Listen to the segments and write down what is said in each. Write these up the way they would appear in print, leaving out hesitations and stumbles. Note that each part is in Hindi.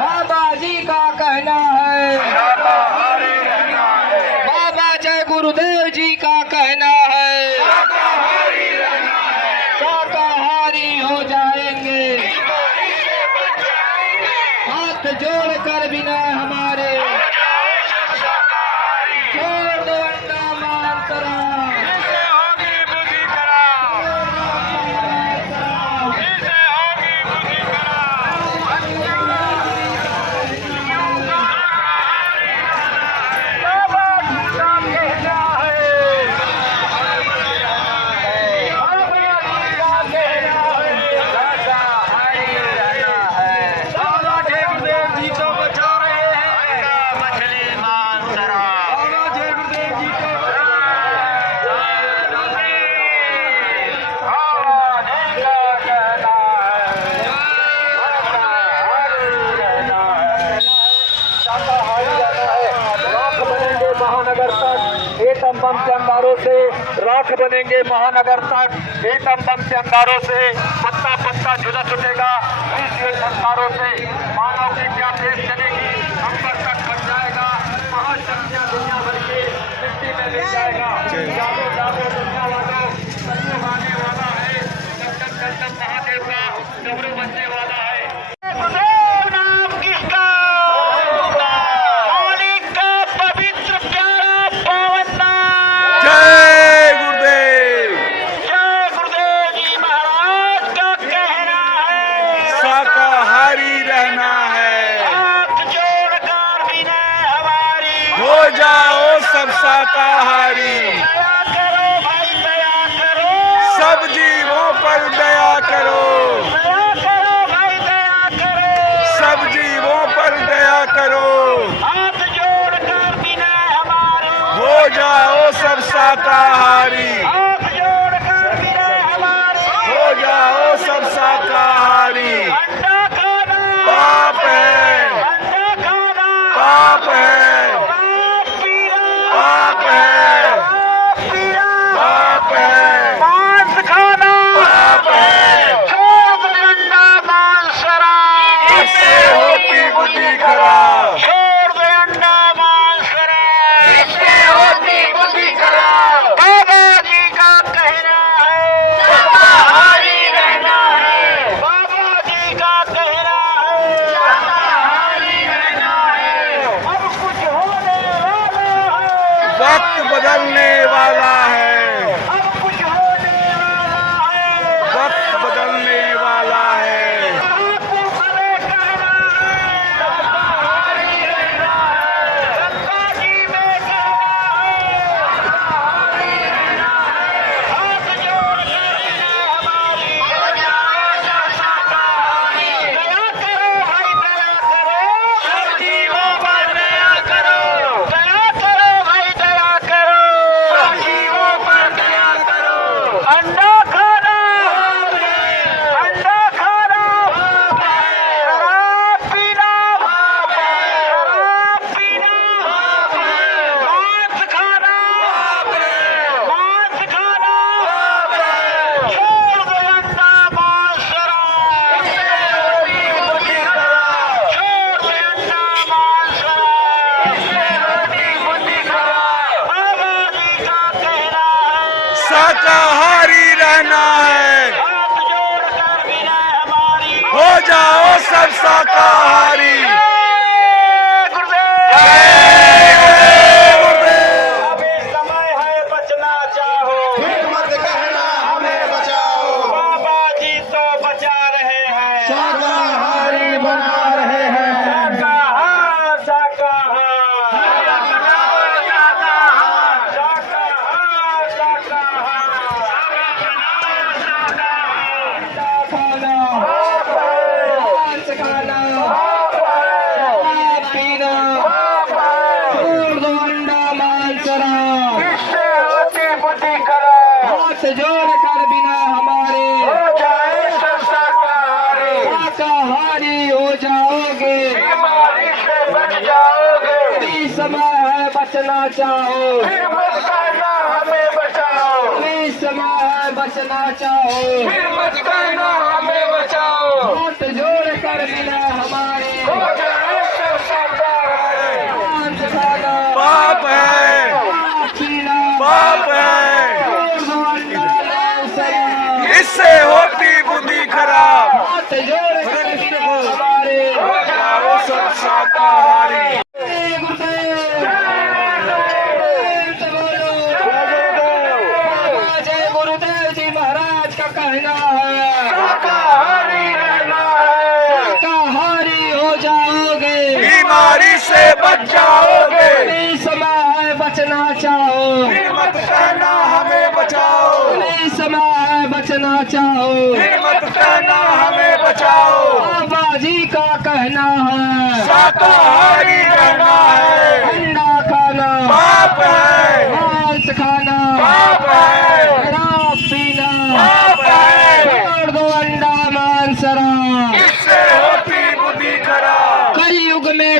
बाबा जी का कहना है, बाबा जय गुरुदेव जी का कहना है, शाकाहारी हो जाएंगे, हाथ जोड़कर बिना हमारे, छोड़ दो अंडा मांसरा, महानगर तक एटम बम के अंगारों से राख बनेंगे, महानगर तक एटम बम के अंगारों से पत्ता पत्ता झुलस उठेगा, इस अंगारों से मानव की क्या देश चलेगी, अंबर तक बन जाएगा, महाशक्तियां दुनिया भर की मिट्टी में मिल जाएगा। जागो जागो दुनिया वालों, सत्य आने वाला है, दर्शन महादेव का डमरू बनने वाला है। शाकाहारी रहना है, हो जाओ सब शाकाहारी, सब जीवों पर दया करो, सब जीवों पर दया करो, हो जाओ सब शाकाहारी, हो जाओ सब शाकाहारी। पाप है, पाप है, पाप है, पाप है, मांस खाना पाप है, अंडा मांस शराब, इससे होती बुद्धि खराब, छोड़ दे अंडा मांस शराब, इससे होती बुद्धि खराब। बाबा जी का कहना है, शाकाहारी रहना है, बाबा जी का कहना है, शाकाहारी रहना है। अब कुछ होने वाला है, वक्त बदलने वाला है, अब कुछ होने वाला है, वक्त बदलने वाला है। आपको हमें कहना है, शाकाहारी रहना है, गंगा जी में कहना है, शाकाहारी रहना है, हाथ जोड़ कर हमारी हो जाओ सब शाकाहारी, दया करो भाई, दया करो, सब जीवों पर दया करो, दया करो भाई, दया करो, सब जीवों पर दया करो। अंडा खाना, पाप है, अंडा खाना, पाप है, शराब पीना, पाप है, शराब पीना, पाप है, मांस खाना, पाप है, मांस खाना, पाप है। छोड़ दे अंडा मांस शराब, इससे होती बुद्धि खराब, छोड़ दे अंडा मांस शराब, इससे होती बुद्धि खराब। बाबा जी का कहना है, शाकाहारी रहना है, हाथ जोड़ कर बिना हमारी, हो जाओ सब शाकाहारी। गुरुदेव, जय गुरुदेव। अभी समय है बचना चाहो, मत कहना हमें बचाओ, बाबा जी तो बचा रहे हैं, शाकाहारी बना रहे हैं, शाकाहार, शाकाहार, बनाओ शाकाहार, शाकाहार, शाकाहार, खाना, मांस खाना, शराब पीना, छोड़ दो अंडा मांसरा, इससे होती बुद्धि खराब, हाथ जोड़ कर बिना हमारे, हो जाए सब शाकाहारी, शाकाहारी हो जाओगे, बीमारी से बच जाओगे, अभी समय है बचना चाहो, फिर मत कहना हमें बचाओ, अभी समय है बचना चाहो, फिर मत कहना हमें बचाओ, हाथ जोड़ कर बिना हमारे, हो जाए पाप है, इससे होती बुद्धि खराब। हो जाओ सब शाकाहारी। जय गुरुदेव जी महाराज का कहना है शाकाहारी रहना है, शाकाहारी हो जाओगे, बीमारी से बच जाओगे। अभी समय है बचना चाहो, फिर मत कहना हमें बचाओ, अभी समय है बचना चाहो। फिर मत कहना हमें बचाओ। बाबा जी का कहना है शाकाहारी रहना है, अंडा खाना पाप है, मांस खाना पाप है, शराब पीना पाप है, छोड़ दो अंडा मांस शराब। इससे होती बुद्धि खराब।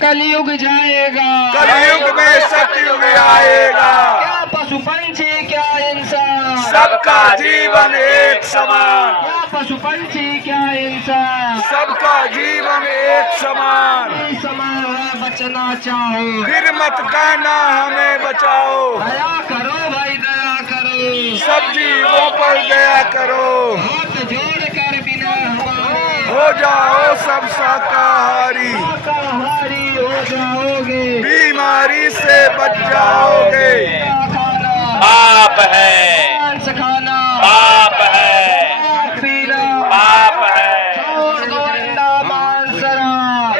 कलयुग जाएगा, कलयुग में सतयुग आएगा, क्या पशु पंछी क्या इंसान, सबका जीवन एक समान, क्या पशु पंछी क्या इंसान। सबका जीवन एक समान। इस समय है बचना चाहो, फिर मत कहना हमें बचाओ, दया करो भाई दया करो, सब जीवों पर दया करो। हाथ जोड़ कर बिना हमारे हो जाओ सब शाकाहारी, शाकाहारी हो जाओगे, बीमारी से बच जाओगे। खाना पाप है, मांस खाना पाप है, शराब पीना पाप है, छोड़ दो अंडा मांस शराब।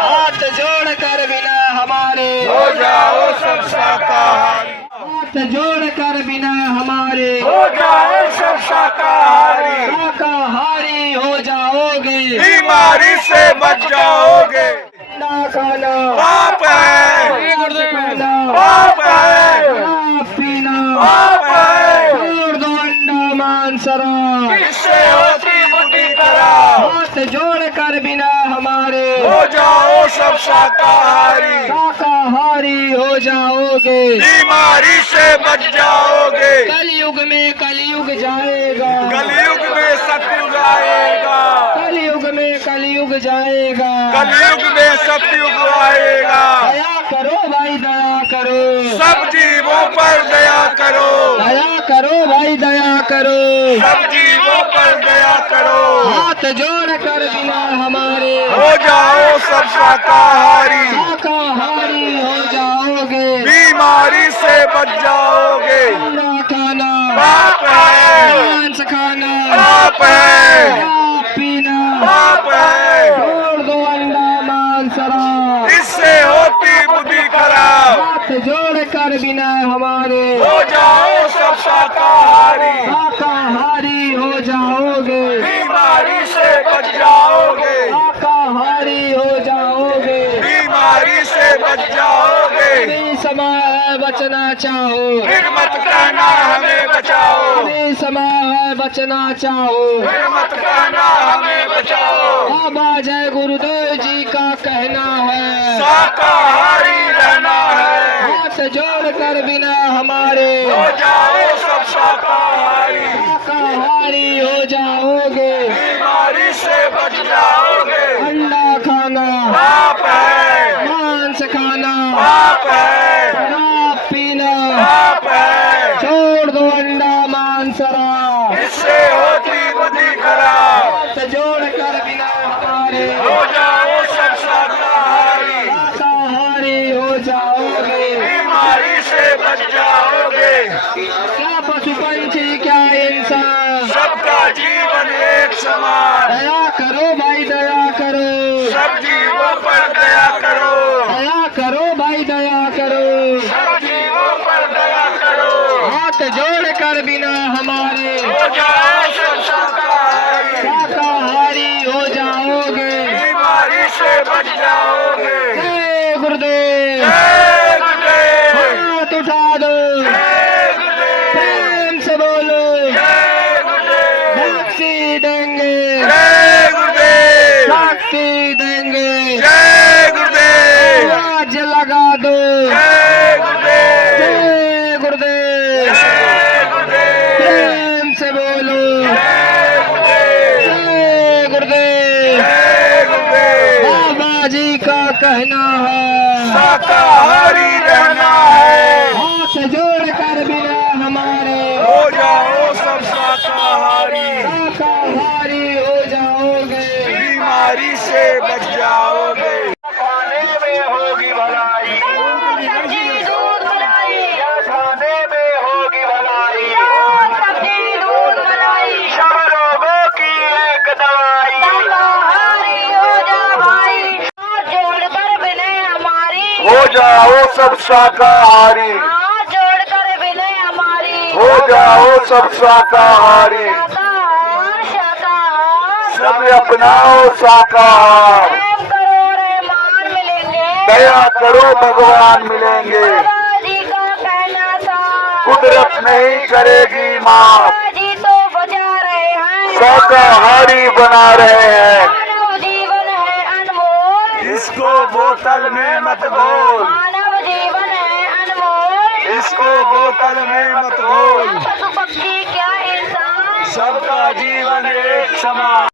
हाथ जोड़ कर बिना हमारे, हो जाओ सब शाकाहारी, हाथ जोड़ कर बिना हमारे हो जाओ सब शाकाहारी, शाकाहारी हो जाओगे, बीमारी से बच जाओगे। अंडा खाना पाप है, मांस खाना पाप है, शराब पीना पाप है, छोड़ दो अंडा मांस शराब। इससे होती बुद्धि खराब। हाथ जोड़ कर बिना हमारे हो जाओ सब शाकाहारी, शाकाहारी हो जाओगे, बीमारी से बच जाओगे। कलयुग जाएगा, कलयुग में सतयुग आएगा, कलयुग जाएगा। कलयुग में सतयुग आएगा। दया करो भाई दया करो, सब जीवों पर दया करो, दया करो भाई दया करो, सब जीवों पर दया करो। हाथ जोड़ कर बिना हमारे हो जाओ सब शाकाहारी, शाकाहारी हो जाओगे, बीमारी से बच जाओगे। अंडा खाना पाप है, मांस खाना पाप है, शराब पीना पाप है, छोड़ दो अंडा मांस शराब। इससे होती बुद्धि खराब। हाथ जोड़ कर बिना हमारे हो जाओ सब शाकाहारी, शाकाहारी हो जाओगे, बीमारी से बच जाओगे, शाकाहारी हो जाओगे। बीमारी से बच जाओगे। अभी समय है बचना चाहो, फिर मत कहना हमें बचाओ, अभी समय है बचना चाहो। फिर मत कहना हमें बचाओ। बाबा जय गुरुदेव जी का कहना है शाकाहारी रहना है, हाथ जोड़ कर बिना हमारे हो जाओ सब शाकाहारी, शाकाहारी हो जाओगे, बीमारी से बच जाओगे। अंडा खाना पाप है, मांस खाना पाप है, शराब पीना पाप है, छोड़ दो अंडा मांस शराब। इससे होती बुद्धि खराब। हाथ जोड़ कर बिना हमारे हो जाओ सब शाकाहारी, शाकाहारी हो जाओगे, बीमारी से बच जाओगे। क्या पशु पंछी क्या इंसान। सबका जीवन एक समान, दया करो भाई दया करो, सब जीवों पर दया करो, दया करो भाई दया करो। सब जीवों पर दया करो। हाथ जोड़ कर बिना हमारे हो जाओ सब शाकाहारी, शाकाहारी हो जाओगे, बीमारी से बच जाओगे। जय गुरुदेव। जय गुरुदेव, हाथ उठा दो, जय गुरुदेव, प्रेम से बोलो, जय गुरुदेव, साक्षी देंगे, जय गुरुदेव, साक्षी देंगे, जय गुरुदेव, आवाज लगा दो, जय गुरुदेव, जय गुरुदेव। जय गुरुदेव, प्रेम से बोलो, जय गुरुदेव, जय गुरुदेव। जय गुरुदेव। बाबा जी का कहना है शाकाहारी रहना है। हाथ जोड़ कर बिना हमारे हो जाओ सब शाकाहारी, शाकाहारी हो जाओगे, बीमारी से बच जाओगे। खाने में होगी भलाई, सब्जी दूध मलाई, क्या खाने में होगी भलाई, सब्जी दूध मलाई, सब रोगों की एक दवाई। शाकाहारी हो जा भाई, हाथ जोड़कर विनय हमारी, हो जाओ सब शाकाहारी, हाथ जोड़कर विनय हमारी, हो जाओ सब शाकाहारी, शाकाहार शाकाहार, सब अपनाओ शाकाहार। प्रेम करो रहमान मिलेंगे, दया करो भगवान मिलेंगे, बाबा जी का कहना था, कुदरत नहीं करेगी माफ, बाबा जी तो बचा रहे हैं, शाकाहारी बना रहे हैं। मानव जीवन है अनमोल, इसको बोतल में मत घोल, मानव जीवन है अनमोल, इसको बोतल में मत घोल, पशु पक्षी क्या इंसान, सबका जीवन एक समान।